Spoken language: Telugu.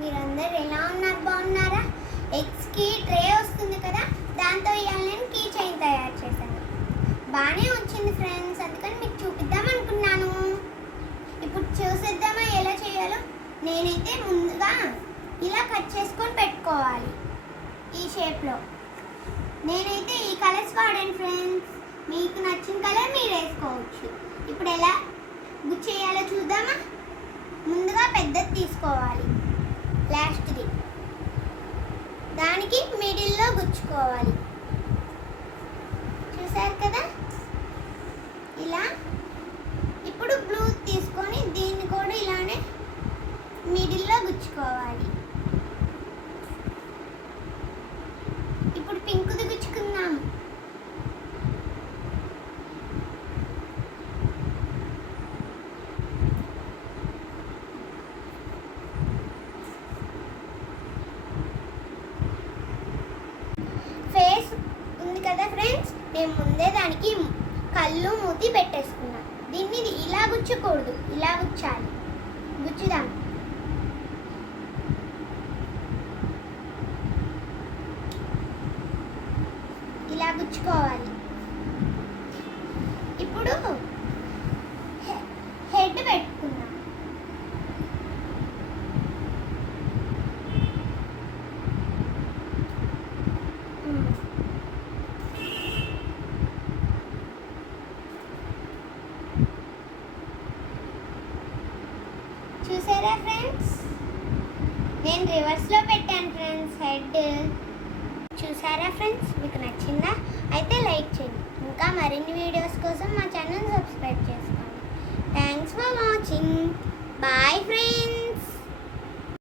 మీరందరూ ఎలా ఉన్నారు? బాగున్నారా? ఎగ్స్కి ట్రే వస్తుంది కదా దాంతో ఇవాళ నేను కీ చైన్ తయారు చేశాను. బాగానే వచ్చింది ఫ్రెండ్స్ అందుకని మీకు చూపిద్దాం అనుకున్నాను. ఇప్పుడు చూసేద్దామా ఎలా చేయాలో? నేనైతే ముందుగా ఇలా కట్ చేసుకొని పెట్టుకోవాలి ఈ షేప్లో నేనైతే ఈ కలర్స్ వాడాను ఫ్రెండ్స్ మీకు నచ్చిన కలర్ మీరు వేసుకోవచ్చు. ఇప్పుడు ఎలా గుచ్చేయాలో చూద్దామా? ముందుగా పెద్దది తీసుకోవాలి. లాస్ట్ది దానికి మిడిల్లో గుచ్చుకోవాలి. చూసారు కదా? ఇలా. ఇప్పుడు బ్లూ తీసుకొని దీన్ని కూడా ఇలానే మిడిల్లో గుచ్చుకోవాలి. కదా ఫ్రెండ్స్ నేను ముందే దానికి కళ్ళు మూతి పెట్టేసుకున్నాను దీన్ని ఇలా గుచ్చకూడదు ఇలా గుచ్చాలి. గుచ్చుదాం. ఇలా గుచ్చుకోవాలి. ఇప్పుడు చూసారా ఫ్రెండ్స్ నేను రివర్స్లో పెట్టాను ఫ్రెండ్స్ హెడ్ చూసారా ఫ్రెండ్స్ మీకు నచ్చిందా? అయితే లైక్ చేయండి. ఇంకా మరిన్ని వీడియోస్ కోసం మా ఛానల్ సబ్స్క్రైబ్ చేసుకోండి. Thanks for watching bye friends